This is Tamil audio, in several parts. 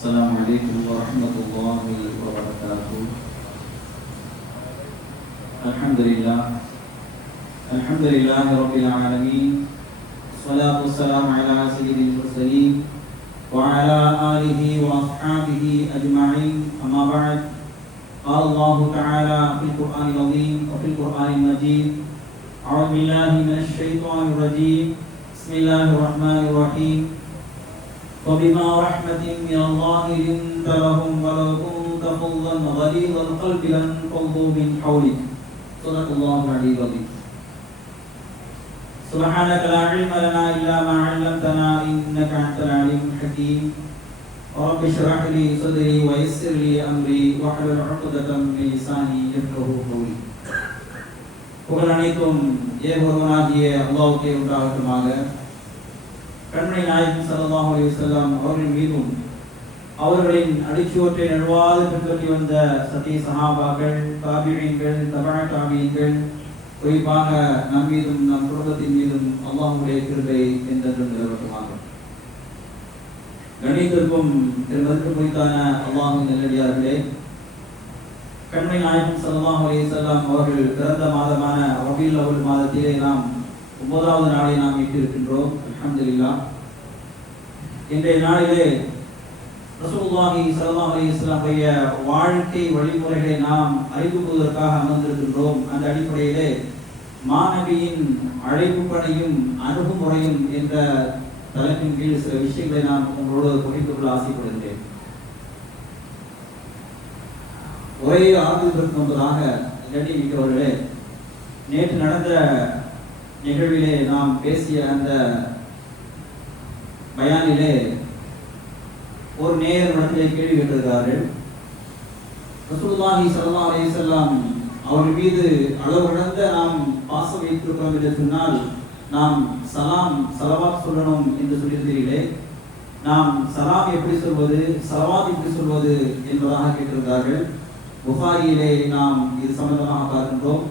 السلام عليكم ورحمة الله وبركاته. الحمد لله رب العالمين، والصلاة والسلام على سيد المرسلين وعلى آله وأصحابه أجمعين. أما بعد، قال الله تعالى في القرآن العظيم وفي القرآن المجيد: أعوذ بالله من الشيطان الرجيم، بسم الله الرحمن الرحيم. وبما رحمة من الله لنت لهم ولو كنت فظا غليظ القلب لانفضوا من حولك. صدق الله العلي العظيم. سبحانك لا علم لنا إلا ما علمتنا إنك أنت العليم الحكيم. رب اشرح لي صدري ويسر لي أمري واحلل عقدة من لساني يفقهوا قولي. புகழ் அனைத்தும் ஏகொருவனாகிய அல்லாஹ்வுக்கே உண்டாகட்டுமாக. கண்மணி நாயகம் ஸல்லல்லாஹு அலைஹி வஸல்லம் அவர்கள் மீதும் அவர்களின் அடிச்சுவற்றை நழுவாது பின்பற்றி வந்த சத்திய சஹாபாக்கள், தாபிஈன்கள், தபஅ தாபிஈன்கள், குறிப்பாக நம் மீதும் நம் குடும்பத்தின் மீதும் அல்லாஹ்வுடைய கிருபை என்றென்றும் நிலவட்டுமாக. கணிதத்திற்கும் திருமதிக்கும் குறித்தான அல்லாஹ்வின் நல்லடியார்களே, கண்மணி நாயகம் ஸல்லல்லாஹு அலைஹி வஸல்லம் அவர்கள் பிறந்த மாதமான ரபீஉல் அவ்வல் மாதத்திலே நாம் 9வது நாளை நாம் விட்டிருக்கின்றோம். அல்ஹம்துலில்லாஹ். இன்றைய நாளிலே ரசூலுல்லாஹி ஸல்லல்லாஹு அலைஹி வஸல்லம் வாழ்க்கை வழிமுறைகளை நாம் அறிந்து கொள்வதற்காக அமர்ந்திருக்கின்றோம். அந்த அடிப்படையிலே மாணவியின் அழைப்பு பணியும் அணுகுமுறையும் என்ற தலைப்பின் கீழ் சில விஷயங்களை நான் உங்களோடு பகிர்ந்து கொள்ள ஆசைப்படுகின்றேன். ஒரே ஆர்வத்திற்கு முன்பதாக கண்ணியமிக்கவர்களே, நேற்று நடந்த நிகழ்விலே நாம் பேசிய அந்த பயானிலே ஒரு நேயர் இடத்திலே கேள்வி கேட்டிருக்கிறார்கள். ரசூலுல்லாஹி ஸல்லல்லாஹு அலைஹி வஸல்லம் அவர்கள் மீது அளவு கடந்த நாம் பாசம் வைத்திருக்கிறோம் என்று சொன்னால் நாம் சலவாத் சொல்லணும் என்று சொல்லியிருந்தீர்களே, நாம் சலாம் எப்படி சொல்வது, சலவாத் எப்படி சொல்வது என்பதாக கேட்டிருக்கிறார்கள். புகாரியிலே நாம் இது சம்பந்தமாக பார்க்கின்றோம்.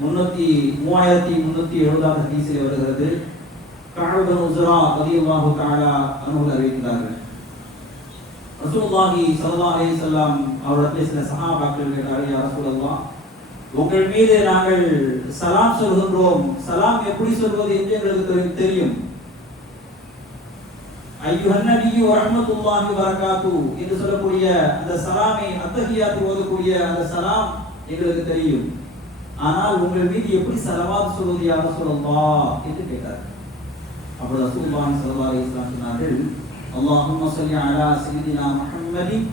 3370 ஹதீஸில் வருகிறது. கஅப் பின் உஸ்ரா ரலியல்லாஹு தஆலா அன்ஹு அறிவிக்கிறார்கள். ரசூலுல்லாஹி ஸல்லல்லாஹு அலைஹி வஸல்லம் அவர்கள் சில சஹாபாக்கள் கேட்டார்கள், யா ரசூலல்லாஹ், உங்கள் மீது நாங்கள் சலாம் சொல்கின்றோம், சலாம் எப்படி சொல்வது என்று எங்களுக்கு தெரியும். ஐயுஹன் நபியு வ ரஹ்மத்துல்லாஹி வ பரகாத்துஹு என்று சொல்லக்கூடிய அந்த சலாமை, அத்தஹியாத்து ஓதக்கூடிய அந்த சலாம் எங்களுக்கு தெரியும். ஆனால் உங்கள் மீது எப்படி ஸலவாத் சொல்வது யா ரசூலல்லாஹ் என்று கேட்டார். அப்பொழுது ரசூலுல்லாஹி ஸல்லல்லாஹு அலைஹி வஸல்லம் சொன்னார்கள், அல்லாஹும்ம ஸல்லி அலா சய்யிதினா முஹம்மதின்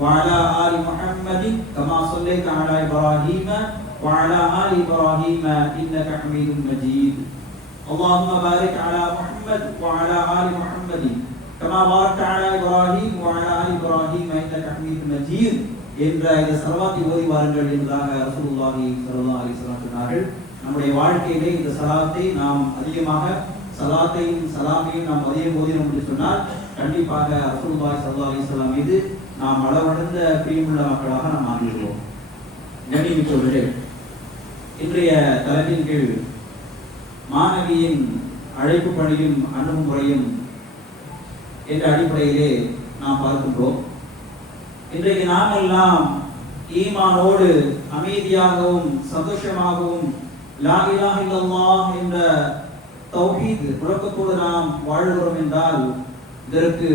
வ அலா ஆலி முஹம்மதின் கமா ஸல்லைத அலா இப்ராஹீம வ அலா ஆலி இப்ராஹீம இன்னக ஹமீதும் மஜீத். அல்லாஹும்ம பாரிக் அலா முஹம்மத் வ அலா ஆலி முஹம்மதின் கமா பாரக்த அலா இப்ராஹீம் வ அலா ஆலி இப்ராஹீம இன்னக ஹமீதும் மஜீத் என்ற இந்த ஸலவாத்தை ஓதி வாருங்கள் என்பதாக ரசூலுல்லாஹி ஸல்லல்லாஹு அலைஹி வஸல்லம் சொன்னார்கள். நம்முடைய வாழ்க்கையிலே இந்த ஸலாத்தை நாம் அதிகமாக, ஸலாத்தையும் ஸலாமையும் நாம் அதிகம் ஓதினோம் என்று சொன்னால் கண்டிப்பாக ரசூலுல்லாஹி ஸல்லல்லாஹு அலைஹி வஸல்லம் மீது நாம் அளவடைந்த பிரியமுள்ள மக்களாக நாம் ஆகிவிடுவோம். கண்ணியமிக்கவர்களே, இன்றைய தலைப்பின் கீழ் மாணவியின் அழைப்பு பணியும் அணுகுமுறையும் என்ற அடிப்படையிலே நாம் பார்க்கின்றோம். இன்றைக்கு நாம் எல்லாம் ஈமானோடு அமைதியாகவும் சந்தோஷமாகவும் லா இலாஹ இல்லல்லாஹ் என்ற தௌஹீத் முழக்கத்தோடு நாம் வாழ்கிறோம் என்றால் இதற்கு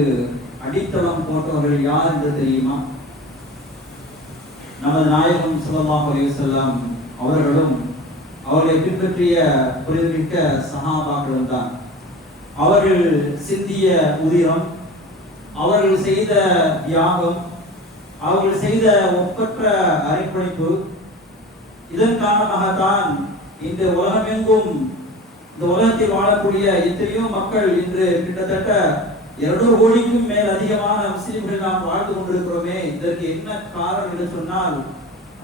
அடித்தளம் போட்டவர்கள் யார் என்று தெரியுமா? நமது நாயகம் ஸல்லல்லாஹு அலைஹி வஸல்லம் அவர்களும் அவர்களை பின்பற்றிய புரிதமிக்க சஹாபாக்களும் தான். அவர்கள் சிந்திய உதிரம், அவர்கள் செய்த தியாகம், அவர்கள் செய்த ஒப்பற்ற அர்ப்பணிப்பு, இதன் காரணமாகத்தான் இந்த உலகமெங்கும், இந்த உலகத்தில் வாழக்கூடிய எத்தனையோ மக்கள் இன்று கிட்டத்தட்ட 200 கோடிக்கும் மேல் அதிகமான முஸ்லிம்கள் நாம் வாழ்ந்து கொண்டிருக்கிறோமே. இதற்கு என்ன காரணம் என்று சொன்னால்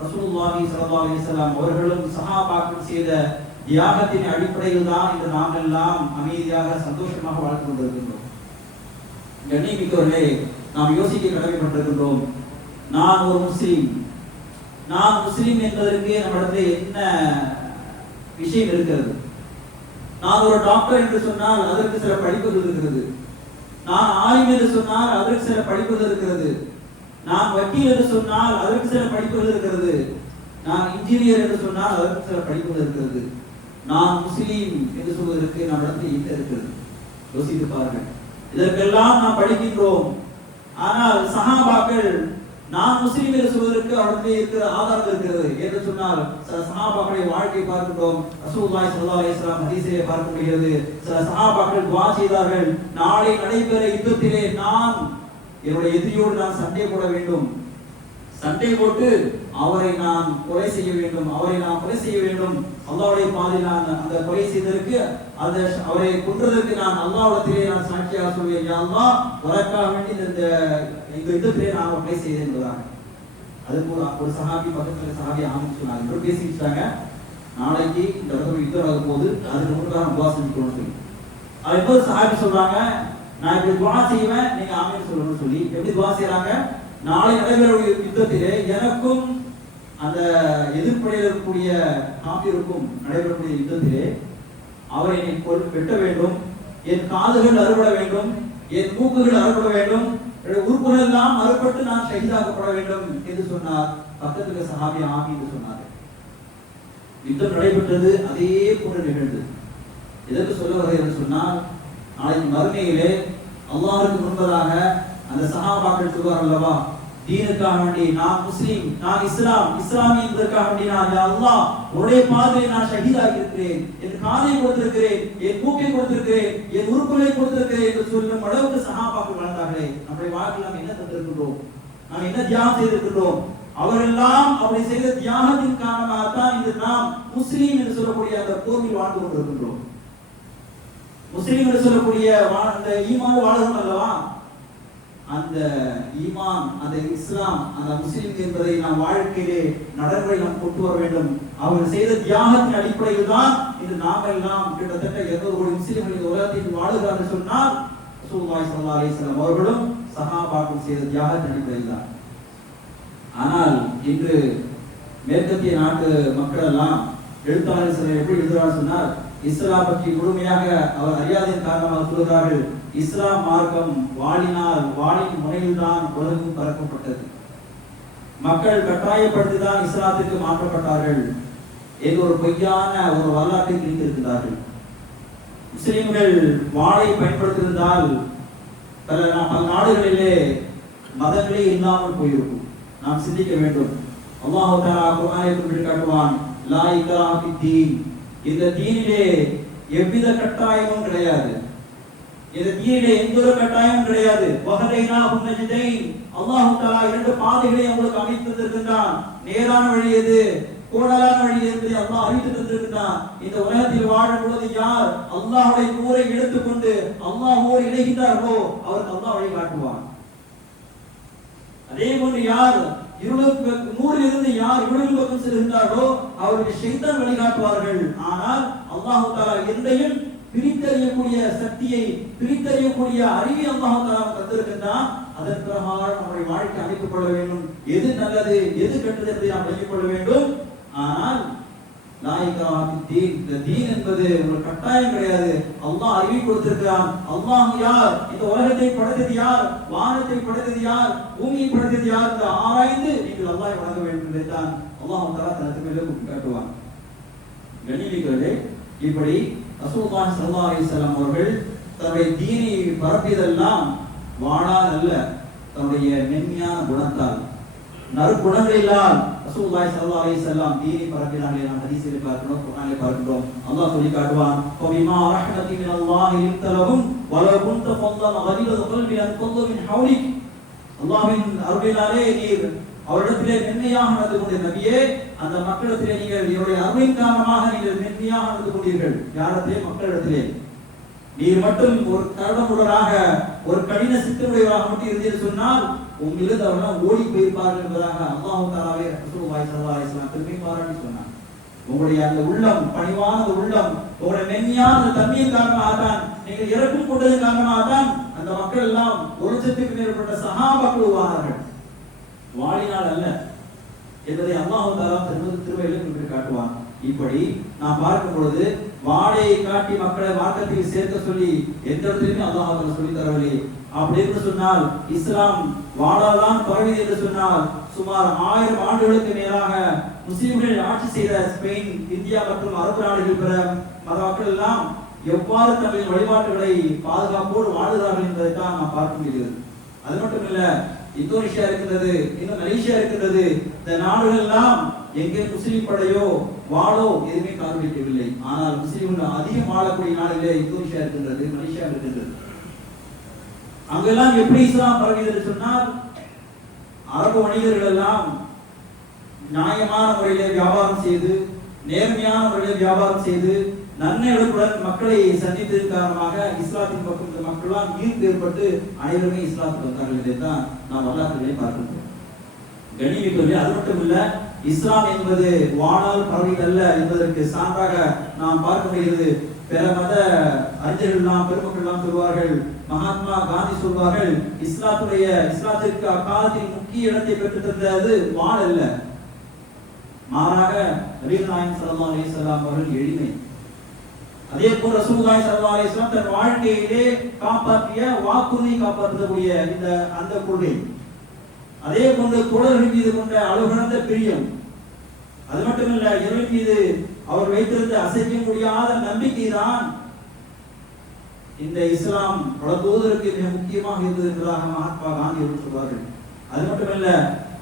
ரசூலுல்லாஹி ஸல்லல்லாஹு அலைஹி வஸல்லம் அவர்களும் சஹாபாக்கள் செய்த தியாகத்தின் அடிப்படையில் தான் இன்று நாம் எல்லாம் அமைதியாக சந்தோஷமாக வாழ்ந்து கொண்டிருக்கின்றோம். கண்ணியமிக்கவர்களே, நாம் யோசிக்க கடமைப்பட்டிருக்கின்றோம். நான் ஒரு முஸ்லிம், நான் முஸ்லிம் என்பதற்கு நம்மிடத்தில் என்ன விஷயம் இருக்கிறது? நான் ஒரு டாக்டர் என்று சொன்னால் அதற்கு சில படிப்புகள் இருக்கிறது. நான் ஆலிம் என்று சொன்னால் அதற்கு சில படிப்புகள் இருக்கிறது. நான் வக்கீல் என்று சொன்னால் அதற்கு சில படிப்புகள் இருக்கிறது. நான் இன்ஜினியர் என்று சொன்னால் அதற்கு சில படிப்புகள் இருக்கிறது. நான் முஸ்லீம் என்று சொல்வதற்கு நம்மிடத்தில் என்ன இருக்கிறது? யோசித்து பாருங்கள். இதற்கெல்லாம் நாம் படிக்கின்றோம். ஆனால் சஹாபாக்கள் நான் முஸ்லீம் என்று சொல்வதற்கு அவர்களுக்கு இருக்கிற ஆதாரம் இருக்கிறது என்று சொன்னால் சில சஹாபாக்களுடைய வாழ்க்கை பார்க்கிறோம். ரசூலுல்லாஹி ஸல்லல்லாஹு அலைஹி வஸல்லம் ஹதீஸை பார்க்க முடிகிறது. சில சஹாபாக்கள் துஆ செய்தார்கள், நாளை நடைபெற யுத்தத்திலே நான் என்னுடைய எதிரியோடு நான் சண்டை போட வேண்டும், சண்டை போட்டு அவரை நான் கொலை செய்ய வேண்டும், அல்லாஹ்வுடைய பாதையில் நான் அந்த கொலை செய்ததற்கு அவரை கொன்றதற்கு நான் அல்லாஹ்விடத்திலே நான் சாட்சியாக சொல்வேன், யா அல்லாஹ் உனக்காக வேண்டி இந்த யுத்தத்திலே நான் கொலை செய்தேன் என்பதாக. அதுக்கு ஒரு சஹாபி பக்கத்துல சஹாபி ஆமின்னு சொன்னாங்க. இவரு பேசிட்டாங்க, நாளைக்கு இந்த இடத்துல யுத்தம் ஆக போகுது, அதுக்கு முன்னாடி துஆ செஞ்சுக்கணும்னு சொல்லி. அது சஹாபி சொல்றாங்க, நான் இப்படி துஆ செய்வேன், நீங்க ஆமீன் சொல்லணும்னு சொல்லி. எப்படி துஆ செய்றாங்க? நாளை நடைபெறக்கூடிய யுத்தத்திலே எனக்கும் அந்த எதிர்ப்படையில் இருக்கக்கூடிய காபிருக்கும் நடைபெறக்கூடிய யுத்தத்திலே அவரை வெட்ட வேண்டும், என் காதுகள் அறுபட வேண்டும், என் மூக்குகள் அறுபட வேண்டும், உறுப்புகள் எல்லாம் அறுபட்டு நான் ஷஹீதாக்கப்பட வேண்டும் என்று சொன்னார். பக்கத்துல சஹாபி ஆமீன் என்று சொன்னார். யுத்தம் நடைபெற்றது, அதே போன்று நிகழ்ந்தது. எதற்கு சொல்ல வருகிறது சொன்னால், நாளைக்கு மறுமையிலே அல்லாஹ்வுக்கு முன்பதாக அந்த சஹாபாக்கள் சொல்வார் அல்லவா, தீனுக்காக வேண்டி நான் முஸ்லீம், நான் இஸ்லாமி என்பதற்காக வேண்டி நான் யா அல்லாஹ் உன்னுடைய பாதையில் நான் ஷஹீதாகி இருக்கிறேன், என் காதை கொடுத்திருக்கிறேன், என் மூக்கை கொடுத்திருக்கிறேன், என் உறுப்புகளை கொடுத்திருக்கிறேன் என்று சொல்லும் அளவுக்கு சஹாபாக்கள் வாழ்ந்தார்களே. நம்முடைய வாழ்க்கையில் நாம் என்ன தந்திருக்கின்றோம்? நாம் என்ன தியாகம் செய்திருக்கின்றோம்? அவரெல்லாம் அப்படி செய்த தியாகத்தின் காரணமாகத்தான் இன்று நாம் முஸ்லீம் என்று சொல்லக்கூடிய அந்த கோவில் வாழ்ந்து கொண்டிருக்கின்றோம். முஸ்லீம் என்று சொல்லக்கூடிய அந்த ஈமான் வாழ்கிறோம் அல்லவா, அந்த ஈமான், அந்த இஸ்லாம், அந்த முஸ்லிம் என்பதை நாம் வாழ்க்கையிலே நடைமுறை நாம் கொண்டு வர வேண்டும். அவர்கள் செய்த தியாகத்தின் அடிப்படையில் தான் இன்று நாம் எல்லாம் கிட்டத்தட்ட 200 கோடி முஸ்லிம்கள் இந்த உலகத்தில் வாழுகிறார்கள் சொன்னால் ரசூலுல்லாஹி ஸல்லல்லாஹு அலைஹி வஸல்லம் அவர்களும் சஹாபாக்கள் செய்த தியாகத்தின் அடிப்படையில் தான். ஆனால் இன்று மேற்கத்திய நாட்டு மக்கள் எல்லாம் எழுத்தாளர் சிலர் எப்படி எழுதுகிறார் சொன்னால், இஸ்லாம் பற்றி முழுமையாக அவர் அறியாததன் காரணமாக சொல்கிறார்கள், இஸ்லாம் மார்க்கம் வாளின் முனையில் தான் உலகம் பறக்கப்பட்டது, மக்கள் கட்டாயப்படுத்திதான் இஸ்லாத்துக்கு மாற்றப்பட்டார்கள் என்று ஒரு பொய்யான ஒரு வரலாற்றை திணித்திருக்கிறார்கள். முஸ்லிம்கள் வாளை பயன்படுத்தியிருந்தால் பல நாடுகளிலே மதங்களே இல்லாமல் போயிருக்கும். நாம் சிந்திக்க வேண்டும். அல்லாஹ் தஆலா குர்ஆனில் குறிப்பிட்டு காட்டுவான், லா இக்ராஹ ஃபித்தீன், இந்த தீனிலே எவ்வித கட்டாயமும் கிடையாது, இந்த தீனிலே எந்த ஒரு கட்டாயமும் கிடையாது. வஹதைனாஹும் நஜ்தைன், அல்லாஹ் தஆலா இரண்டு பாதைகளை உங்களுக்கு அமைத்து தந்திருக்கிறான். நேரான வழி எது, கோணலான வழி என்பதை அல்லாஹ் அறிவித்து தந்திருக்கிறான். இந்த உலகத்தில் வாழும் பொழுது யார் அல்லாஹ்வுடைய நூரை எடுத்துக்கொண்டு அல்லாஹ்வோடு இணைகின்றார்களோ அவருக்கு அல்லாஹ் வழி காட்டுவான். அதே போன்று யார் நூறிலிருந்து யார் இருளின் பக்கம் செல்கின்றார்களோ அவருக்கு ஷைத்தான் வழிகாட்டுவார்கள். ஆனால் அல்லாஹ் தஆலா இரண்டையும் பிரித்தறியக்கூடிய சக்தியை, பிரித்தறியக்கூடிய அறிவை அல்லாஹ் தஆலா தந்திருக்கின்றான். அதன் பிரகாரம் நம்முடைய வாழ்க்கை அமைத்துக் கொள்ள வேண்டும். எது நல்லது, எது கெட்டது என்பதை நாம் விளங்கிக் கொள்ள வேண்டும். ஆனால் லா இக்ராஹ ஃபித்தீன், இந்த தீன் என்பது ஒரு கட்டாயம் கிடையாது. அல்லாஹ் அறிவை கொடுத்திருக்கிறான். அல்லாஹ் யார், இந்த உலகத்தை படைத்தது யார், வானத்தை படைத்தது யார், பூமியை படைத்தது யார் என்று ஆராய்ந்து நீங்கள் அல்லாஹ்வை வணங்க வேண்டும் என்றுதான் அல்லாஹ் தஆலா தனது மேலே காட்டுவான். கண்ணியமிக்கவர்களே, இப்படி ரசூலுல்லாஹி ஸல்லல்லாஹு அலைஹி வஸல்லம் அவர்கள் தன்னுடைய தீனை பரப்பியதெல்லாம் வாளால் அல்ல, தன்னுடைய மென்மையான குணத்தால், நற்குணங்களினால் ரசூலுல்லாஹி ஸல்லல்லாஹு அலைஹி வஸல்லம் தீனை பரப்பினார்கள். நாம் ஹதீஸில் பார்க்கிறோம், குர்ஆனில் பார்க்கிறோம். அல்லாஹ் சொல்லி காட்டுவான், ஃபபிமா ரஹ்மத்தின் மினல்லாஹி லின்தலஹும் வலவ் குன்த ஃபல்லன் கலீலல் கல்பி அன்ஃபல்லு மின் ஹவ்லிக். அல்லாஹ்வின் அருளினாலே நீர் அவரிடத்திலே மென்மையாக நடந்து கொண்ட நபியே, அந்த மக்களிடத்திலே நீங்கள் இவருடைய அருளின் காரணமாக நீங்கள் மென்மையாக நடந்து கொண்டீர்கள். யாரிடத்திலே? மக்களிடத்திலே. நீர் மட்டும் ஒரு கரடமுடனாக, ஒரு கடின சித்தமுடையவராக மட்டும் இருந்தீர்கள் சொன்னால் உங்களிலிருந்து அவர்கள் ஓடி போயிருப்பார்கள் என்பதாக அல்லாஹ் தஆலாவே ரசூலுல்லாஹி ஸல்லல்லாஹு அலைஹி வஸல்லம் பெருமை பாராட்டி சொன்னார். உங்களுடைய அந்த உள்ளம், பணிவான உள்ளம், உங்களுடைய மென்மையான தன்மையின் காரணமாக தான், நீங்கள் இறக்கும் கொண்டதன் காரணமாக தான் அந்த மக்கள் எல்லாம் 1,00,000க்கும் மேற்பட்ட சஹாபாக்கள் உருவானார்கள். வாளினால் அல்ல என்பதை அல்லாஹ் தஆலா திருமறையிலே குறிப்பிட்டு காட்டுவான். இப்படி நாம் பார்க்கும் பொழுது வாழையை காட்டி மக்களை மார்க்கத்தில் சேர்க்க சொல்லி எந்த இடத்துலையுமே அல்லாஹ் சொல்லி தரவில்லை. அப்படி என்று சொன்னால் இஸ்லாம் வாழாதான் பரவியது என்று சொன்னால் சுமார் 1000 ஆண்டுகளுக்கு மேலாக முஸ்லிம்கள் ஆட்சி செய்த ஸ்பெயின், இந்தியா மற்றும் அரபு நாடுகள் பிற மத மக்கள் எல்லாம் எவ்வாறு தங்களின் வழிபாட்டுகளை பாதுகாப்போடு வாழுகிறார்கள் என்பதைத்தான் நாம் பார்க்க முடிகிறது. அது மட்டுமல்ல, இந்தோனேஷியா இருக்கின்றது, இன்னும் மலேசியா இருக்கின்றது. இந்த நாடுகள் எல்லாம் எங்கே முஸ்லிம் படையோ வாழோ எதுவுமே காண்பிக்கவில்லை. ஆனால் முஸ்லிம்கள் அதிகம் வாழக்கூடிய நாடுகளே இந்தோனேஷியா இருக்கின்றது, மலேசியா இருக்கின்றது. அங்கெல்லாம் எப்படி இஸ்லாம் பரவியது என்று சொன்னால், அரபு வணிகர்கள் எல்லாம் நியாயமான முறையிலே வியாபாரம் செய்து, நேர்மையான முறையிலே வியாபாரம் செய்து, நன்மைகளுடன் மக்களை சந்தித்ததன் காரணமாக இஸ்லாத்தின் பக்கம் இந்த மக்களால் ஈர்ப்பு ஏற்பட்டு அனைவருமே இஸ்லாத்துக்கு வந்தார்கள். இதைத்தான் நாம் வரலாற்றுகளை பார்க்கின்றோம். கண்ணியமிக்கவர்களே, அது மட்டுமல்ல, இஸ்லாம் என்பது வாழால் பரவியதல்ல என்பதற்கு சான்றாக நாம் பார்க்க முடிகிறது. பிற மத அறிஞர்கள் எல்லாம் பெருமக்கள் எல்லாம் சொல்வார்கள், மகாத்மா காந்தி சொல்வார்கள், இஸ்லாத்திற்கு அக்காலத்தில் முக்கிய இடத்தை பெற்று தந்தது வாள் அல்ல, மாறாக நபிகள் நாயகம் ஸல்லல்லாஹு அலைஹி வஸல்லம் அவர்கள் எளிமை. அதே போல் ரசூலுல்லாஹி ஸல்லல்லாஹு அலைஹி வஸல்லம் தன் வாழ்க்கையிலே காப்பாற்றிய வாக்குறுதியை காப்பாற்றக்கூடிய அந்த கொள்கை, அதே போன்று தோழர்கள் மீது கொண்ட அளவுகடந்த பிரியம், அது மட்டுமல்ல இறைவன் மீது அவர் வைத்திருந்த அசைக்க முடியாத நம்பிக்கை தான் இந்த இஸ்லாம் வளர்த்துவதற்கு மிக முக்கியமாக இருந்தது என்பதாக மகாத்மா காந்தி அவர்கள் சொல்வார்கள். அது மட்டுமல்ல,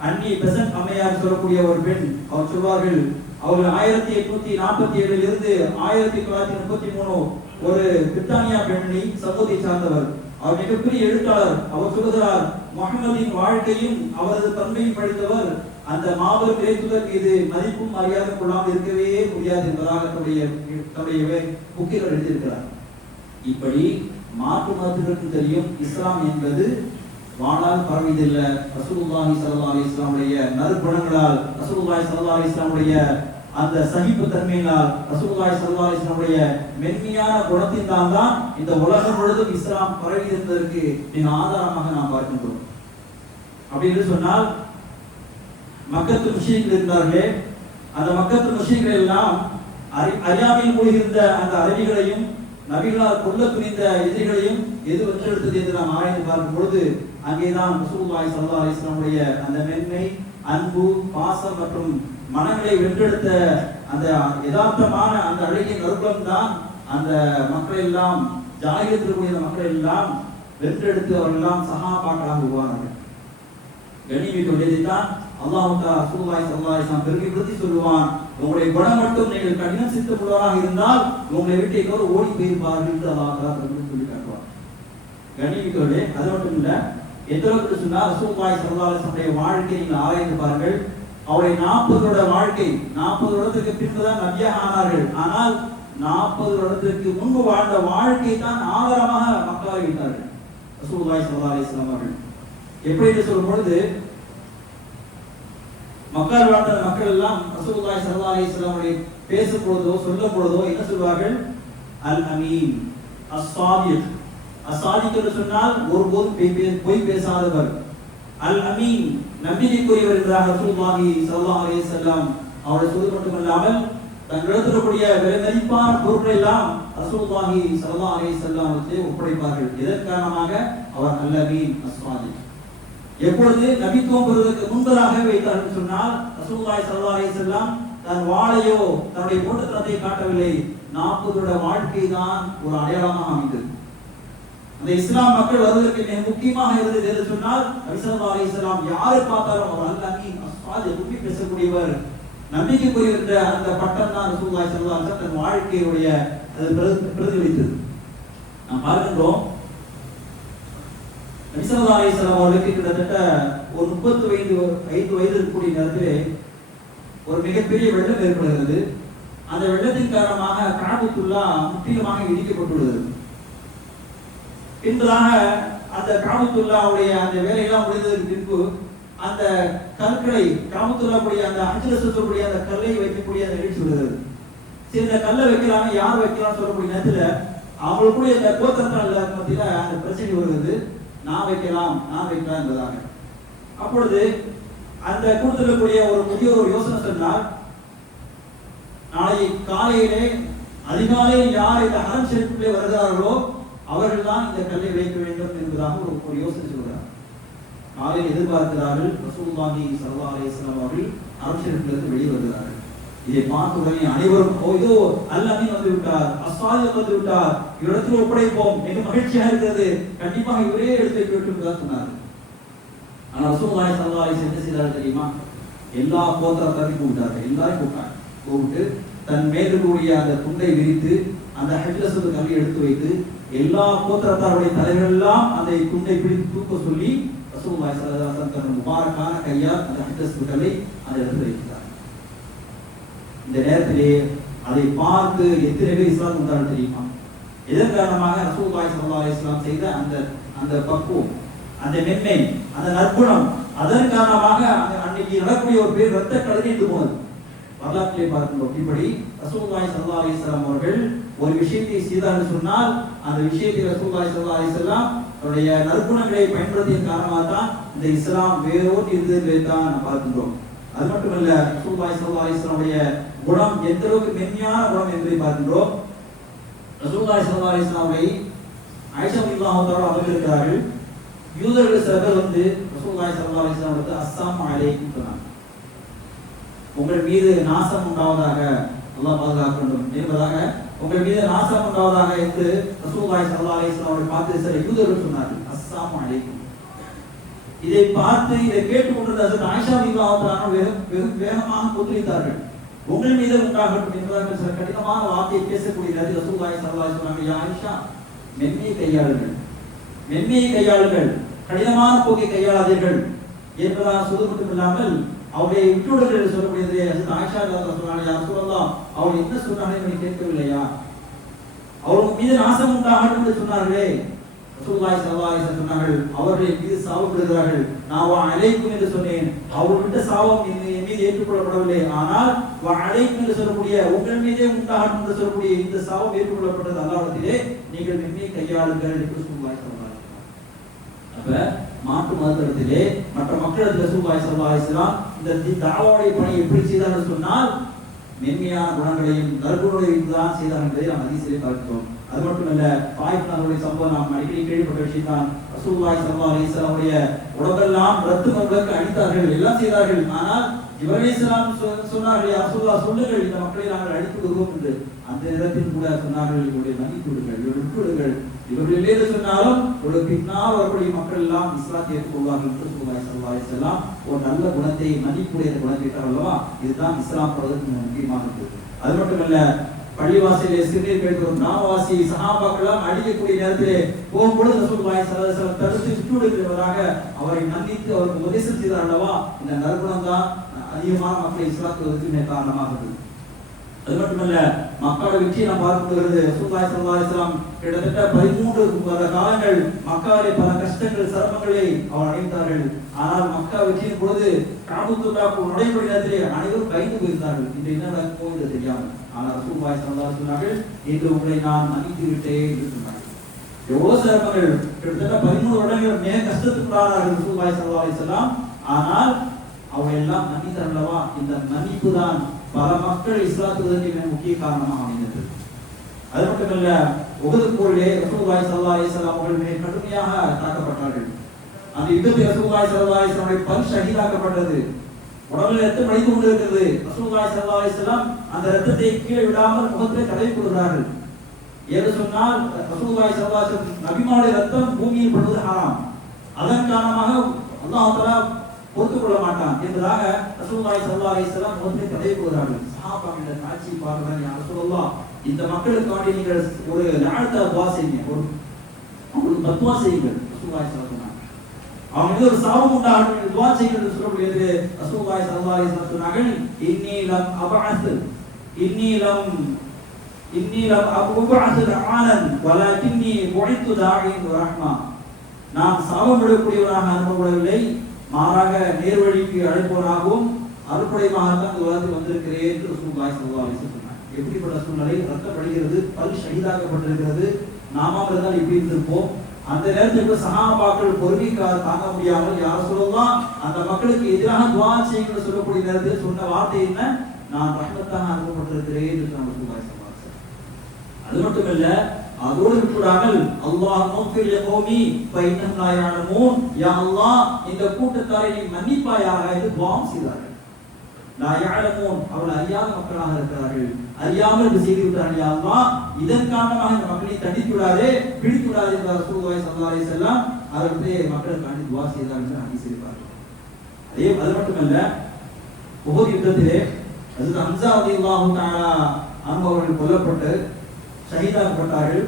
அன்னி பெசன்ட் அம்மையார் சொல்லக்கூடிய ஒரு பெண், அவர் சொல்வார்கள், அவர்கள் 1847 இருந்து 1933 ஒரு பிரித்தானியா பெண்ணை சமூகத்தை சார்ந்தவர். அவர் மிகப்பெரிய எழுத்தாளர். அவர் சொல்கிறார், முஹம்மதின் வாழ்க்கையும் அவரது பண்பையும் படித்தவர் அந்த மாபெரும் இறைத்துதர் மீது மதிப்பும் மரியாதை கொள்ளாமல் இருக்கவே முடியாது என்பதாக தன்னுடைய புக்கில் எழுதியிருக்கிறார். இப்படி மாற்று மதத்திற்கு தெரியும், இஸ்லாம் என்பது வாழால் பரவியதில்லை. ரசூலுல்லாஹி ஸல்லல்லாஹு அலைஹி வஸல்லம் நற்குணங்களால், ரசூலுல்லாஹி ஸல்லல்லாஹு அலைஹி வஸல்லம் அந்த சகிப்பு தன்மையினால், ரசூலுல்லாஹி ஸல்லல்லாஹு அலைஹி வஸல்லம் மென்மையான குணத்தினால் தான் இந்த உலகம் முழுவதும் இஸ்லாம் பரவி இருந்ததற்கு மிக ஆதாரமாக நாம் பார்க்கின்றோம். அப்படி என்று சொன்னால், மக்கத்து முஸ்லிம்கள் இருந்தார்களே, அந்த மக்கத்து முஸ்லிம்கள் எல்லாம் அறியாமையில் மூழ்கியிருந்த அந்த அரபிகளையும் நபிகளால் கொல்ல துணிந்த எதிரிகளையும் எது வென்றெடுத்தது என்று நாம் ஆராய்ந்து பார்க்கும் பொழுது அங்கேதான் ரசூலுல்லாஹி ஸல்லல்லாஹு அலைஹி வஸல்லம் அந்த மென்மை, அன்பு, பாசம் மற்றும் மனங்களை வென்றெடுத்த அந்த யதார்த்தமான அந்த அழகிய நறுபம் தான் அந்த மக்கள் எல்லாம், ஜாகிரத்தில் கூடிய மக்கள் எல்லாம் வென்றெடுத்து அவர்களெல்லாம் சஹாபாக்களாக உருவானார்கள். கண்ணியமிக்கவர்களே, அல்லாஹ் தஆலா ரசூலுல்லாஹி ஸல்லல்லாஹு அலைஹி வஸல்லம் பெருமைப்படுத்தி சொல்லுவான், உங்களுடைய குணம் மட்டும் நீங்கள் கடினம் சித்தமுள்ளவராக இருந்தால் உங்களை விட்டு எல்லோரும் ஓடி போயிருப்பார்கள் என்று அல்லாஹ் தஆலா சொல்லி காட்டுவார். கண்ணியமிக்கவர்களே, அது மட்டும் இல்ல, எந்த அளவுக்கு சொன்னால் ரசூலுல்லாஹி ஸல்லல்லாஹு அலைஹி வஸல்லம் வாழ்க்கையை நீங்கள் ஆராய்ந்து பாருங்கள். அவருடைய 40 வருட வாழ்க்கை, 40 வருடத்துக்கு பின்புதான் நபியாக ஆனார்கள். ஆனால் 40 வருடத்திற்கு முன்பு வாழ்ந்த வாழ்க்கை தான் ஆதாரமாக மக்களை வைத்தார்கள் ரசூலுல்லாஹி ஸல்லல்லாஹு அலைஹி வஸல்லம் அவர்கள். எப்படி என்று சொல்லும் பொழுது, மக்கள் வாழ்ந்த மக்கள் எல்லாம் ரசூலுல்லாஹி ஸல்லல்லாஹு அலைஹி வஸல்லம் பேசும் பொழுதோ சொல்லும் பொழுதோ என்ன சொல்வார்கள்? அல் அமீன், அஸ்ஸாதிக். அஸ்ஸாதிக் என்று சொன்னால் ஒருபோதும் பொய் பேசாதவர். அல் அமீன், நம்பிக்கைக்குரியவர் என்றார் ரசூலுல்லாஹி ஸல்லல்லாஹு அலைஹி வஸல்லம். அவரை சொல்வது மட்டுமல்லாமல் தங்களிடத்தில் இருக்கக்கூடிய விலை மதிப்பான பொருட்களை எல்லாம் ரசூலுல்லாஹி ஸல்லல்லாஹு அலைஹி வஸல்லம் அவர்களுக்கு ஒப்படைப்பார்கள். இதன் காரணமாக அவர் அல் அமீன், அஸ்ஸாதிக். எப்பொழுது நபித்துவம் பெறுவதற்கு முன்பதாக வைத்தார்கள் சொன்னால் ரசூலுல்லாஹி ஸல்லல்லாஹு அலைஹி வஸல்லம் தன் வாளையோ தன்னுடைய போட்டுத்தனத்தை காட்டவில்லை. 40 வருட வாழ்க்கை தான் ஒரு அடையாளமாக அமைந்தது. அந்த இஸ்லாம் மக்கள் வருவதற்கு மிக முக்கியமாக இருந்தது என்று சொன்னால் நபி ஸல்லல்லாஹு அலைஹி வஸல்லம் யாரை பார்த்தாலும் அவர் அல் அமீன், அஸ்ஸாதிக், உண்மை பேசக்கூடியவர், நம்பிக்கைக்குரியவர் என்ற அந்த பட்டம் தான் ரசூலுல்லாஹி ஸல்லல்லாஹு அலைஹி வஸல்லம் தன் வாழ்க்கையுடைய பிரதிபலித்தது. நாம் பார்க்கின்றோம், நபி ஸல்லல்லாஹு அலைஹி வஸல்லம் அவர்களுக்கு கிட்டத்தட்ட ஒரு 35 வயது இருக்கக்கூடிய நேரத்திலே ஒரு மிகப்பெரிய வெள்ளம் ஏற்படுகிறது. அந்த வெள்ளத்தின் காரணமாக காபத்துல்லா முற்றிலுமாக இடிக்கப்பட்டுள்ளது. பின்பதாக அந்த காபத்துல்லாவுடைய அந்த வேலையெல்லாம் முடிந்ததற்கு பின்பு அந்த கற்களை, காபத்துல்லாவுடைய அந்த அஞ்சல சொல்லக்கூடிய அந்த கல்லை வைக்கக்கூடிய அந்த நிகழ்ச்சி விடுகிறது. சரி, இந்த கல்லை வைக்கலாம, யார் வைக்கலாம் சொல்லக்கூடிய நேரத்தில் அவங்களுக்குடைய அந்த கோத்திரத்தால் மத்தியில அந்த பிரச்சனை வருகிறது. நான் வைக்கலாம் என்பதாக. அப்பொழுது அந்த கூட்டத்தில் கூடிய ஒரு முதியோர் ஒரு யோசனை சொன்னார், நாளை காலையிலே அதிகாலையில் யார் இந்த ஹரம் ஷெரீஃபிலே வருகிறார்களோ அவர்கள் தான் இந்த கல்லை வைக்க வேண்டும் என்பதாக ஒரு யோசனை சொல்கிறார். காலையில் எதிர்பார்க்கிறார்கள் ரசூலுல்லாஹி ஸல்லல்லாஹு அலைஹி வஸல்லம் அவர்கள் ஹரம் ஷெரீஃபிலிருந்து வெளியே வருகிறார்கள். இதை பார்த்த உடனே அனைவரும் இதோ அல்-அமீன் வந்து விட்டார், அஸ்ஸாதிக் வந்து விட்டார், இவரிடத்தில் ஒப்படைப்போம் என்று மகிழ்ச்சியாக இருக்கிறது, கண்டிப்பாக இவரே எடுத்து வைக்க வேண்டும் என்று சொன்னார். ஆனால் ரசூலுல்லாஹி ஸல்லல்லாஹு அலைஹி வஸல்லம் என்ன செய்தார்கள் தெரியுமா? எல்லா கோத்திரத்தாரையும் கூப்பிட்டார்கள். எல்லாரையும் கூப்பிட்டாங்க. கூப்பிட்டு தன் மேல் இருக்கக்கூடிய அந்த துண்டை விரித்து அந்த ஹஜ்ரத் கல்லை எடுத்து வைத்து எல்லா கோத்திரத்தாருடைய தலைவர்கள் எல்லாம் அந்த துண்டை பிடித்து தூக்க சொல்லி ரசூலுல்லாஹி ஸல்லல்லாஹு அலைஹி வஸல்லம் தன் முபாரக்கான கையால் அந்த ஹஜ்ரத் கல்லை அந்த இடத்துல வைத்தார். இந்த நேரத்திலே அதை பார்த்து எத்தனை பேர் இஸ்லாம் வந்தார்கள் தெரியுமா? இதன் காரணமாக ரசூலுல்லாஹி ஸல்லல்லாஹு அலைஹி வஸல்லம் செய்த அந்த பக்குவம், அந்த மென்மை, அந்த நற்குணம், அதன் காரணமாக அன்னைக்கு நடக்கூடிய ஒரு பேர் ரத்த கலரிட்டு போனது. வரலாற்றிலே பார்க்கிறோம். இப்படி ரசூலுல்லாஹி ஸல்லல்லாஹு அலைஹி வஸல்லம் அவர்கள் ஒரு விஷயத்தை செய்தார்கள் சொன்னால் அந்த விஷயத்தை ரசூலுல்லாஹி ஸல்லல்லாஹு அலைஹி வஸல்லம் அவருடைய நற்குணங்களை பயன்படுத்திய காரணமாக தான் இந்த இஸ்லாம் வேரோடு இருந்தது தான் நாம் பார்க்கின்றோம். அது மட்டுமல்ல, ரசூலுல்லாஹி ஸல்லல்லாஹு அலைஹி வஸல்லம் குணம் எந்த அளவுக்கு மென்மையான குணம் என்பதை பார்க்கின்றோம். ரசூலுல்லாஹி ஸல்லல்லாஹு அலைஹி வஸல்லம் ஆயிஷா ரலியல்லாஹு தஆலா அவர்கள் இருக்கிறார்கள். யூதர்கள் சில பேர் வந்து ரசூலுல்லாஹி ஸல்லல்லாஹு அலைஹி வஸல்லம் அஸ்ஸலாமு அலைக்கும் சொன்னாங்க. உங்கள் மீது நாசம் உண்டாவதாக, அல்லாஹ் பாதுகாக்க வேண்டும் என்பதாக, உங்கள் மீது நாசம் உண்டாவதாக என்று ரசூலுல்லாஹி ஸல்லல்லாஹு அலைஹி வஸல்லம் அவர்கள் பார்த்து சில யூதர்கள் சொன்னார்கள் அஸ்ஸலாமு அலைக்கும். இதை பார்த்து இதை கேட்டுக்கொண்டிருந்த ஹஜ்ரத் ஆயிஷா ரலியல்லாஹு தஆலா வெகு வேகமாக கொந்தளித்தார்கள். உங்கள் மீது உண்டாகட்டும் என்பதாக சில கடினமான வார்த்தையை பேசக்கூடிய நேரத்தில் ரசூலுல்லாஹி ஸல்லல்லாஹு அலைஹி வஸல்லம் யா ஆயிஷா, மென்மையை கையாளுங்கள், மென்மையை கையாளுங்கள், கடினமான போக்கை கையாளாதீர்கள் என்பதாக சொல்வது மட்டுமில்லாமல் அவருடைய விட்டுவிடுங்கள் என்று சொல்லக்கூடியது. ஹஜ்ரத் ஆயிஷா ரலியல்லாஹு சொன்னாங்க, யா ரசூலல்லாஹ், அவர் என்ன சொன்னார்கள் என்று கேட்கவில்லையா? அவருக்கு மீது நாசம் உண்டாகட்டும் என்று சொன்னார்களே. ரசூலுல்லாஹி ஸல்லல்லாஹு அலைஹி வஸல்லம் சொன்னார்கள், அவர்கள் மீது சாபப்படுகிறார்கள். நான் வா அலைக்கும் என்று சொன்னேன், அவர்கிட்ட சாபம் என் மீது ஏற்றுக்கொள்ளப்படவில்லை. ஆனால் வா அலைக்கும் என்று சொல்லக்கூடிய உங்கள் மீதே உண்டாகட்டும் என்று சொல்லக்கூடிய இந்த சாபம் ஏற்றுக்கொள்ளப்பட்டது அல்லாஹ்விடத்திலே. நீங்கள் மென்மையை கையாளுங்கள் என்று ரசூலுல்லாஹி ஸல்லல்லாஹு அலைஹி வஸல்லம். அப்ப மாற்று மதத்திலே மற்ற மக்களிடத்தில் ரசூலுல்லாஹி ஸல்லல்லாஹு அலைஹி வஸல்லம் இந்த தாவாவுடைய பணி எப்படி செய்தார்கள் சொன்னால் மென்மையான குணங்களையும் நற்குணங்களையும் தான் செய்தார்கள் என்பதை நாம் ஹதீஸிலே பார்க்கிறோம். அது மட்டுமல்ல, தாயிஃப் நகருடைய சம்பவம் நாம் அடிக்கடி கேள்விப்பட்ட விஷயம் தான். ரசூலுல்லாஹி ஸல்லல்லாஹு அலைஹி வஸல்லம் உடைய உடம்பெல்லாம் ரத்தம் உங்களுக்கு அடித்தார்கள், எல்லாம் செய்தார்கள். ஆனால் ஜிப்ரீல் அலைஹிஸ்ஸலாம் சொன்னார்கள், யா ரசூலுல்லாஹ், சொல்லுங்கள், இந்த மக்களை நாங்கள் அழித்து விடுவோம் என்று. அந்த நேரத்தில் கூட சொன்னார்கள், இவருடைய மன்னித்து விடுங்கள், இவருடைய விட்டுவிடுங்கள். இவர்கள் இல்லை சொன்னாலும் ஒரு பின்னால் வரக்கூடிய மக்கள் எல்லாம் இஸ்லாத்தை ஏற்றுக்கொள்வார்கள் என்று ரசூலுல்லாஹி ஸல்லல்லாஹு அலைஹி வஸல்லம் ஒரு நல்ல குணத்தை, மன்னிப்புடைய குணத்தை அல்லவா, இதுதான் இஸ்லாம் படுவதற்கு முக்கியமாக இருக்குது. அது மட்டுமல்ல, பள்ளிவாசலிலே சிறுநீர் கழித்து ஒரு கிராமவாசி சஹாபாக்கள் அடிக்கக்கூடிய நேரத்திலே போகும்பொழுது ரசூலுல்லாஹி ஸல்லல்லாஹு அலைஹி வஸல்லம் தடுத்து விட்டுவிடுகிறவராக அவரை மன்னித்து அவருக்கு உபதேசம் செய்தார் அல்லவா. இந்த நற்குணம் தான் அதிகமான மக்களை இஸ்லாத்துவதற்கு காரணமாக இருக்குது. அது மட்டுமல்ல, மக்களோட வெற்றியை நாம் பார்க்கிறது. ரசூலுல்லாஹி ஸல்லல்லாஹு அலைஹி வஸல்லம் கிட்டத்தட்ட 13 காலங்கள் மக்காவிலே பல கஷ்டங்கள், சிரமங்களை அவர் அடைந்தார்கள். ஆனால் மக்கா வெற்றியின் பொழுது காபத்துல்லாஹ் நுழைபடி நேரத்திலே அனைவரும் பயந்து போயிருந்தார்கள். இன்று என்ன நடக்குமோ என்று தெரியாமல். ஆனால் ரசூலுல்லாஹி ஸல்லல்லாஹு அலைஹி வஸல்லம் சொன்னார்கள், இன்று உங்களை நான் மன்னித்து விட்டேன் என்று சொன்னார்கள். எவ்வளவு சிரமங்கள், கிட்டத்தட்ட 13 வருடங்கள் மிக கஷ்டத்துக்குள்ளானார்கள் ரசூலுல்லாஹி ஸல்லல்லாஹு அலைஹி வஸல்லம். ஆனால் அவங்க எல்லாம் மன்னித்தார் அல்லவா. இந்த மன்னிப்பு தான் பல மக்கள் இஸ்லாத்துவதற்கு மிக முக்கிய காரணமாக அமைந்தது. அது மட்டுமல்ல, உஹது போரிலே ரசூலுல்லாஹி ஸல்லல்லாஹு அலைஹி வஸல்லம் அவர்கள் மிக கடுமையாக தாக்கப்பட்டார்கள். அந்த யுத்தத்தில் ரசூலுல்லாஹி ஸல்லல்லாஹு அலைஹி வஸல்லம் பல் ஷஹீதாக்கப்பட்டது. உடலில் ரத்தம் வடிந்து கொண்டிருக்கிறது. ரசூலுல்லாஹி ஸல்லல்லாஹு அலைஹி வஸல்லம் அந்த ரத்தத்தை கீழே விடாமல் முகத்திலே தடவி கொள்கிறார்கள். ஏன்னு சொன்னால் ரசூலுல்லாஹி ஸல்லல்லாஹு அலைஹி வஸல்லம் நபிமாவுடைய ரத்தம் பூமியில் படுவது ஹராம். அதன் காரணமாக அல்லாஹ் தஆலா பொறுத்துக் கொள்ள மாட்டான் என்பதாக ரசூலுல்லாஹி ஸல்லல்லாஹு அலைஹி வஸல்லம் முகத்திலே தடவி கொள்கிறார்கள். சஹாபாக்கள் இந்த காட்சியை பார்க்கிறார்கள், யா ரசூலுல்லாஹ், இந்த மக்களுக்காண்டி நீங்கள் ஒரு லஅனத் துஆ செய்யுங்க, ஒரு தத்வா செய்யுங்கள். ரசூலுல்லாஹி ஸல்லல்லாஹு அலைஹி வஸல்லம் அவங்க ஒரு சாபம் உண்டாகட்டும் என்று துஆ செய்யுங்கள் என்று சொல்லக்கூடியது. ரசூலுல்லாஹி ஸல்லல்லாஹு அலைஹி வஸல்லம் சொன்னார்கள், இன்னி லம் அபஅத் லஆனன் வலக்கின்னி புஇத்து தாஇன் ரஹ்மா. நான் சாபம் விடக்கூடியவனாக அனுப்பப்படவில்லை, மாறாக நேர்வழிக்கு அழைப்பவனாகவும் அருள்படையமாக தான் இந்த உலகத்தில் வந்திருக்கிறேன் என்று ரசூலுல்லாஹி ஸல்லல்லாஹு அலைஹி வஸல்லம் சொன்னார். எப்படிப்பட்ட சூழ்நிலை, ரத்தம் வடிகிறது, பல் ஷஹீதாக்கப்பட்டிருக்கிறது, நாம இருந்தால் இப்படி இருந்திருப்போம். அந்த நேரத்தில் சஹாபாக்கள் பொறுமை தாங்க முடியாமல், யா ரசூலல்லாஹ், அந்த மக்களுக்கு எதிராக துஆ செய்யுங்கள் சொல்லக்கூடிய நேரத்தில் சொன்ன வார்த்தை என்ன? நான் ரஹ்மத்தாக அனுப்பப்பட்டிருக்கிறேன் என்று ரசூலுல்லாஹி ஸல்லல்லாஹு அலைஹி வஸல்லம். அது மட்டுமல்ல, அதோடு விட்டுடாமல் அல்லாஹ் கௌமி ஃபைன்னஹும் லா யஅலமூன், யா அல்லாஹ் இந்த கூட்டத்தாரை நீ மன்னிப்பாயாக என்று துஆ செய்தார்கள். லா யஅலமூன், அவர்கள் அறியாத மக்களாக இருக்கிறார்கள், அறியாமல் செய்து விட்டார்கள். யா அல்லாஹ் இதன் காரணமாக இந்த மக்களை தண்டித்து விடாதே, பிடித்து விடாதே என்று ரசூலுல்லாஹி ஸல்லல்லாஹு அலைஹி வஸல்லம் அவர்கள் மக்களுக்காண்டி துஆ செய்தார்கள் என்று ஹதீஸில் பார்க்கிறோம். அது மட்டுமல்ல, உஹுத் யுத்தத்திலே ஹஜ்ரத் ஹம்ஸா ரலியல்லாஹு தஆலா அவர்கள் கொல்லப்பட்டு ஷஹீதாக்கப்பட்டார்கள்.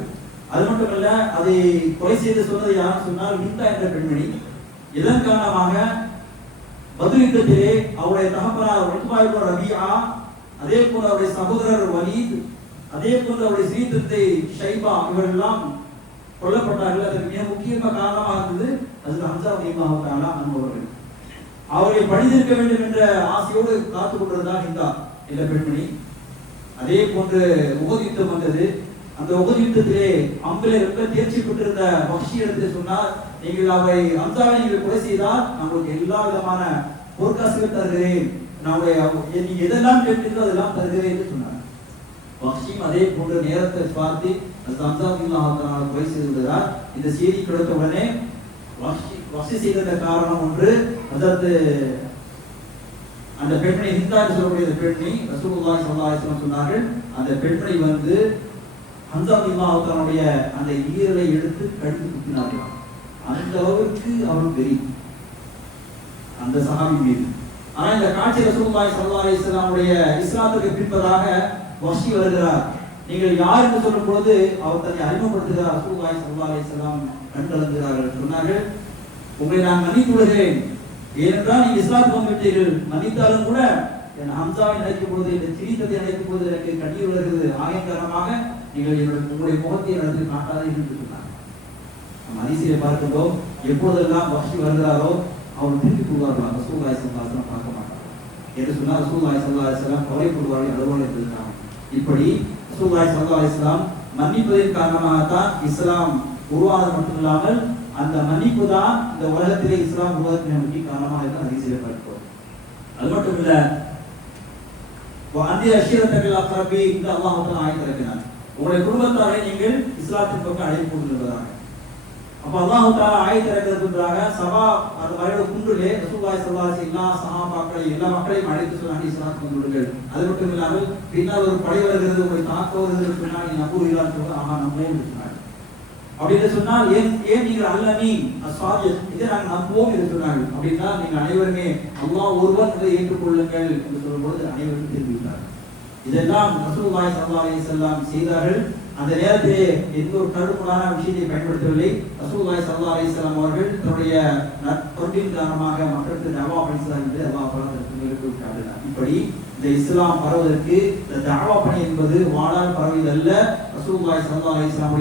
அது மட்டுமல்ல, அதை கொலை செய்து சொன்னது யார் சொன்னால் ஹிந்தா என்ற பெண்மணி. இதன் காரணமாக பத்ர் யுத்தத்திலே அவருடைய தகப்பனார் உத்பா இப்னு ரபீஆ, அதே போல அவருடைய சகோதரர் வலீத், அதே போல அவருடைய சீதத்தை ஷைபா இவரெல்லாம் கொல்லப்பட்டார்கள். அதற்கு மிக முக்கியமான காரணமாக இருந்தது ஹஜ்ரத் ஹம்ஸா ரலியல்லாஹு தஆலா அவர்கள். அவரை பணிந்திருக்க வேண்டும் என்ற ஆசையோடு காத்துக் கொண்டிருந்தார் ஹிந்தா என்ற பெண்மணி. அதே போன்று உஹுத் யுத்தம் வந்தது. அந்த உஹுத் யுத்தத்திலே அம்பிலே ரொம்ப தேர்ச்சி பெற்றிருந்த வஹ்ஷி எடுத்து சொன்னார், நீங்கள் அவரை ஹம்ஸாவை நீங்கள் கொலை செய்தால் நான் உங்களுக்கு எல்லா விதமான பொற்காசுகள் தருகிறேன், நீங்க எதெல்லாம் கேட்கிறீர்களோ அதெல்லாம் தருகிறேன் என்று சொன்னார். வஹ்ஷியும் அதே போன்ற நேரத்தை பார்த்து ஹம்ஸா ரலியல்லாஹு தஆலா கொலை செய்து விடுகிறார். இந்த செய்தி கிடைத்த உடனே வஹ்ஷி செய்த காரணம் ஒன்று, அதாவது அந்த பெண்மணி ஹிந்தா என்று சொல்லக்கூடிய பெண்மணி ரசூலுல்லாஹி ஸல்லல்லாஹு அலைஹி வஸல்லம் சொன்னார்கள், அந்த பெண்மணி வந்து ஹம்ஸா ரலியல்லாஹு தஆலாவுடைய அந்த ஈரலை எடுத்து கடித்து குத்தினார்கள். அந்த அளவுக்கு அவர் தெரியும் அந்த சஹாபி மீது. ஆனா இந்த காட்சி ரசூலுல்லாஹி ஸல்லல்லாஹு அலைஹி வஸல்லமுடைய இஸ்லாத்துக்கு பின்பதாக வஹ்ஷி வருகிறார். நீங்கள் யார் என்று சொல்லும் பொழுது அவர் தன்னை அறிமுகப்படுத்துகிறார். ரசூலுல்லாஹி ஸல்லல்லாஹு அலைஹி வஸல்லம் கண்டறிந்தார்கள். சொன்னார்கள், உங்களை நான் மன்னித்து விடுகிறேன், ஏனென்றால் நீங்கள் இஸ்லாத்துக்கு வந்துவிட்டீர்கள். மன்னித்தாலும் கூட என் ஹம்ஸாவை நினைக்கும் பொழுது, இந்த சிரித்தத்தை நினைக்கும் போது எனக்கு கண்ணீர் வருகிறது. ஆகையின் காரணமாக நீங்கள் உங்களுடைய முகத்தை நடத்தி காட்டாதே என்று சொன்னார். நம்ம ஹதீஸிலே பார்க்கிறோம், எப்பொழுதெல்லாம் வஹ்ஷி வருகிறாரோ அவர் திருப்பி கொள்வார்கள். ரசூலுல்லாஹி ஸல்லல்லாஹு அலைஹி வஸல்லம் பார்க்க மாட்டார் என்று சொன்னால் ரசூலுல்லாஹி ஸல்லல்லாஹு அலைஹி வஸல்லம் கவலைப்படுவார்கள், அழுவார்கள் என்றிருக்கிறார். இப்படி ரசூலுல்லாஹி ஸல்லல்லாஹு அலைஹி வஸல்லம் மன்னிப்பதன் காரணமாகத்தான் இஸ்லாம் உருவானது மட்டுமில்லாமல் அந்த மன்னிப்பு தான் இந்த உலகத்திலே இஸ்லாம் உருவாக்க முக்கிய காரணமாக இருக்க ஹதீஸிலே பார்க்கிறோம். அது மட்டும் இல்ல, அந்தி அஷீரத்தல் அக்ரபி இந்த அல்லாஹ் தஆலா ஆயத்தை இறக்கினார், உங்களுடைய குடும்பத்தாரை நீங்கள் இஸ்லாத்தின் பக்கம் அழைத்து கொண்டிருப்பதாக. அப்ப அல்லாஹ் தஆலா ஆயத்தை இறக்கிறதுக்காக சபா அந்த வரையோட குன்றிலே ரசூலுல்லாஹி ஸல்லல்லாஹு அலைஹி வஸல்லம் எல்லா சஹாபாக்களை எல்லா மக்களையும் அழைத்து சொன்னாங்க, இஸ்லாத்துக்கு வந்துவிடுங்கள். அது மட்டும் இல்லாமல் பின்னால் ஒரு படை வருகிறது, உங்களை தாக்க வருகிறது சொன்னால் நீ நம்புவீர்களான்னு சொல்லுவாங்க. ஆஹா நம்புவோம் சொன்னாங்க. அப்படின்னு சொன்னால் ஏன் நீங்கள் அல்லமீன் அஸ்ஸாதிக் இதை நாங்கள் நம்புவோம் என்று சொன்னார்கள். அப்படின்னா நீங்கள் அனைவருமே அல்லாஹ் ஒருவன் இதை ஏற்றுக்கொள்ளுங்கள் என்று சொல்லும்போது அனைவரும் தெரிவித்தார்கள். இதெல்லாம் ரசூலுல்லாஹி ஸல்லல்லாஹு அலைஹி வஸல்லம் செய்தார்கள். அந்த நேரத்திலே எந்த ஒரு கடுமையான விஷயத்தை பயன்படுத்தவில்லை. ரசூலுல்லாஹி ஸல்லல்லாஹு அலைஹி வஸல்லம் அவர்கள் தன்னுடைய தொண்டின் காரணமாக மக்களுக்கு தஅவா பணித்தார்கள் என்று அல்லாஹ் பலருக்கு. இப்படி இந்த இஸ்லாம் பரவுவதற்கு இந்த தஅவா பணி என்பது வாளால் பரவியது அல்ல, ரசூலுல்லாஹி ஸல்லல்லாஹு அலைஹி வஸல்லம்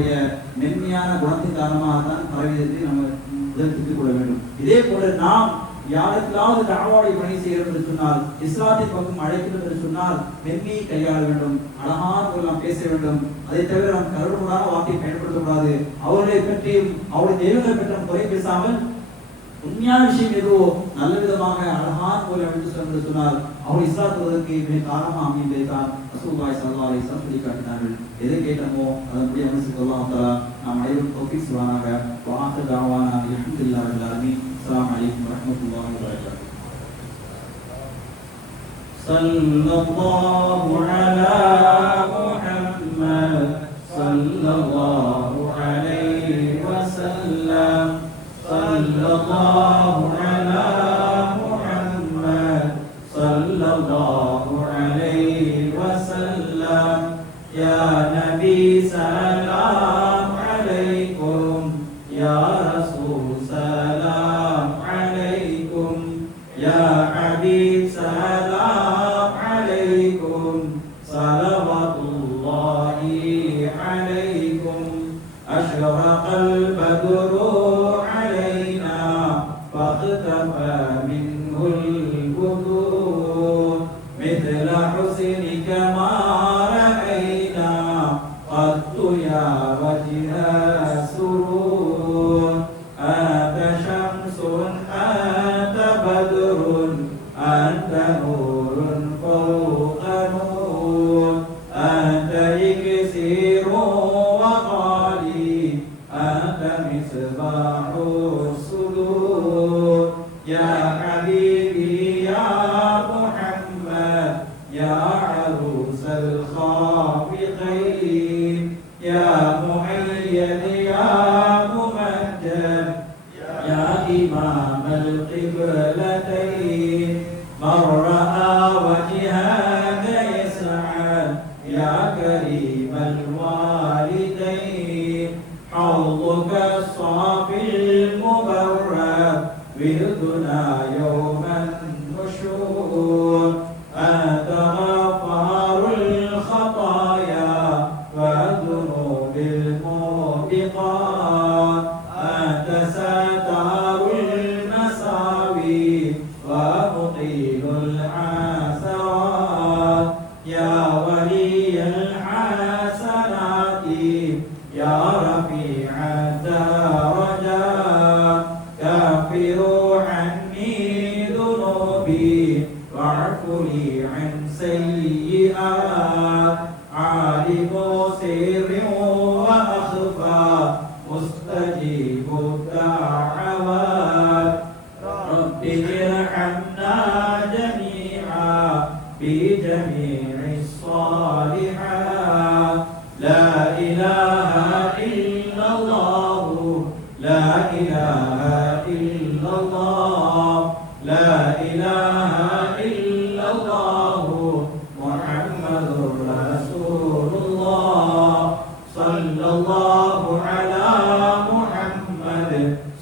மென்மையான குணத்தின் காரணமாக தான் பரவியதை நம்ம முதல் தெரிந்து கொள்ள வேண்டும். இதே போல நாம் யாருக்காவது தஅவாவை பணி செய்கிறோம் என்று சொன்னால், இஸ்லாத்தின் பக்கம் அழைக்கிறோம் என்று சொன்னால் மென்மையை கையாள வேண்டும், அழகாக நாம் பேச வேண்டும். அதை தவிர நாம் கருணையான வார்த்தையை பயன்படுத்தக்கூடாது. அவர்களை பற்றியும் அவருடைய தெய்வங்களை பற்றி குறை பேசாமல் உண்மையான விஷயம் ஏதோ நல்ல விதமாக அழகான போல என்று சொன்னால் அவர் இஸ்லாத்துவதற்கு மிக காரணமாக அமைந்ததை தான் ரசூலுல்லாஹி ஸல்லல்லாஹு அலைஹி வஸல்லம் சொல்லி காட்டினார்கள். எதை கேட்டமோ அதன்படி அமைச்சு அல்லாஹ் தஆலா நாம் அனைவரும் தௌஃபீக் செய்வானாக. வஆஹிரு தஅவானா அல்ஹம்துலில்லாஹி ரப்பில் ஆலமீன். அஸ்ஸலாமு அலைக்கும் வரஹ்மத்துல்லாஹி வபரகாத்துஹு. ஸல்லல்லாஹு அலா முஹம்மத் ஸல்லல்லாஹு அலைஹி வஸல்லம். ஸல்லல்லாஹு அலா முஹம்மத் ஸல்லல்லாஹு அலைஹி வஸல்லம். யா நபி சலாம் அலைக்கும், யா ரசூல் சலாம் அலைக்கும், யா ஹபீப் சலாம் அலைக்கும், ஸலவாத்துல்லாஹி அலைக்கும். அஷ்ரகல் பத்ரு அலைனா ஃபக்தஃபா மின்ஹுல் புதூர் மித்ல ஹுஸ்னிக மா ரஅய்னா கத்து யா வஜ்ஹ சுரூர். أنت شمس أنت بدر أنت نور فوق مصباح الصدور يا حبيبي يا محمد يا عروس الخافقين يا مؤيد يا ممجد يا إمام القبلتين من رأى وجهك يسعد يا كريم الوالدين حوضك الصافي المبرد وردنا يوم النشور أنت غفار الخطايا والذنوب الموبقات أنت ستار المساوي ومقيل العثرات يا ولي الحسنات يا رفيع الدرجات كفر عني ذنوبي واعف لي عن سيئات عالم سر وأخفى مستجيب الدعوات رب ارحمنا جميعا بجميع الصالحات لا إله إلا الله لا إله إلا الله لا إله إلا الله محمد رسول الله صلى الله على محمد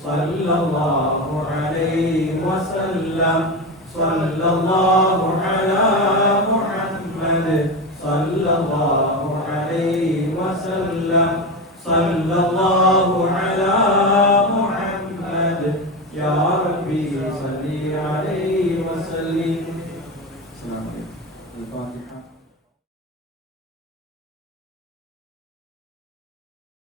صلى الله عليه وسلم صلى الله على محمد صلى الله عليه وسلم صلى الله على محمد يا ربي صل عليه وسلم